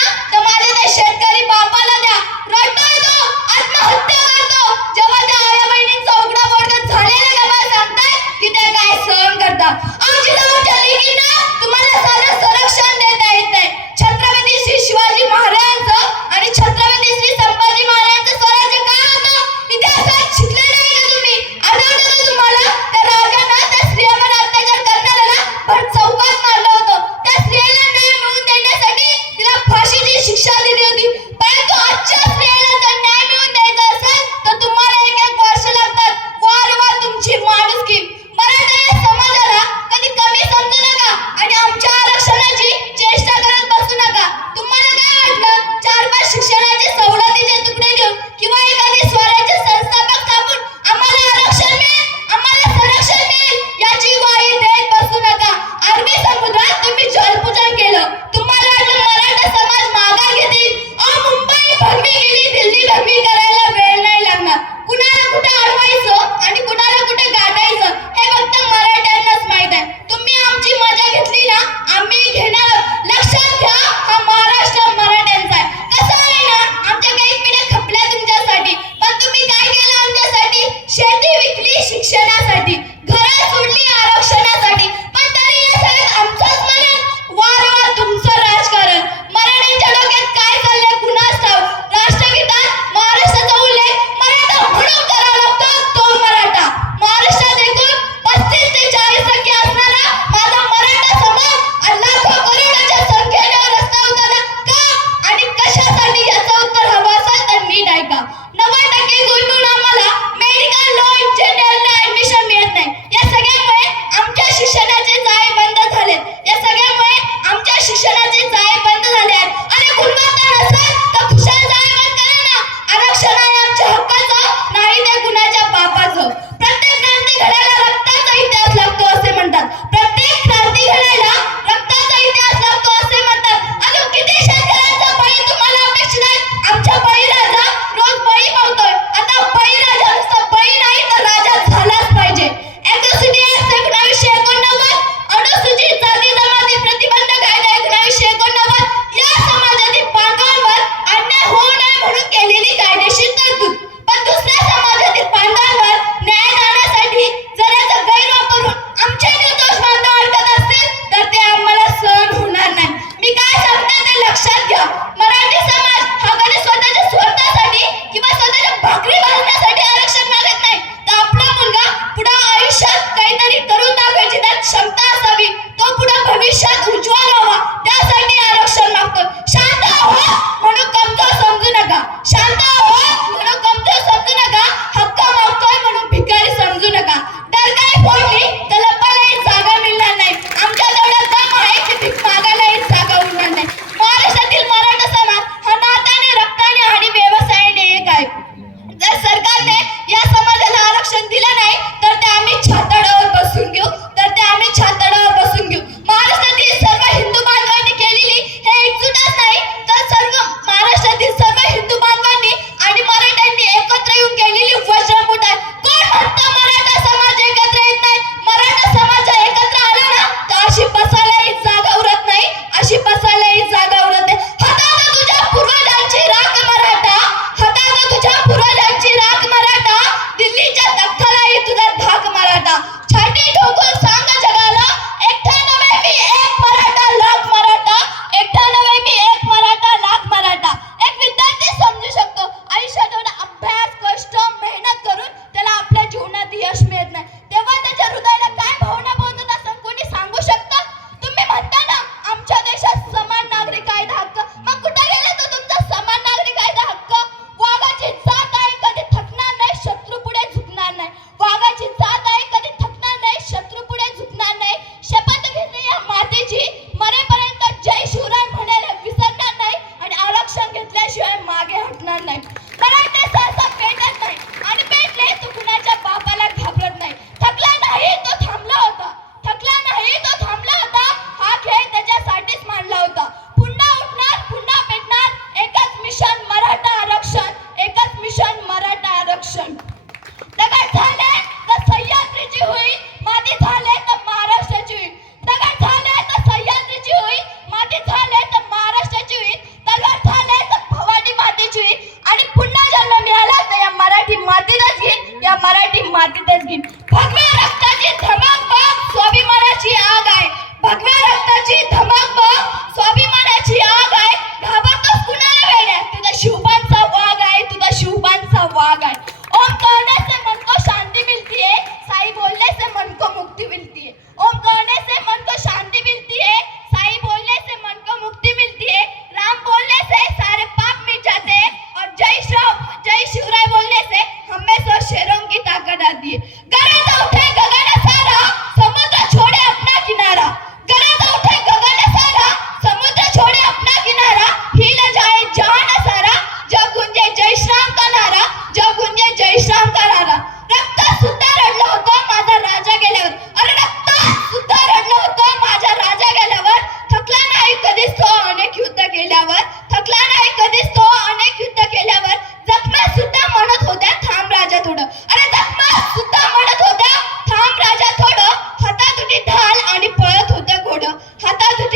না inşallah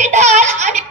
डाल आणि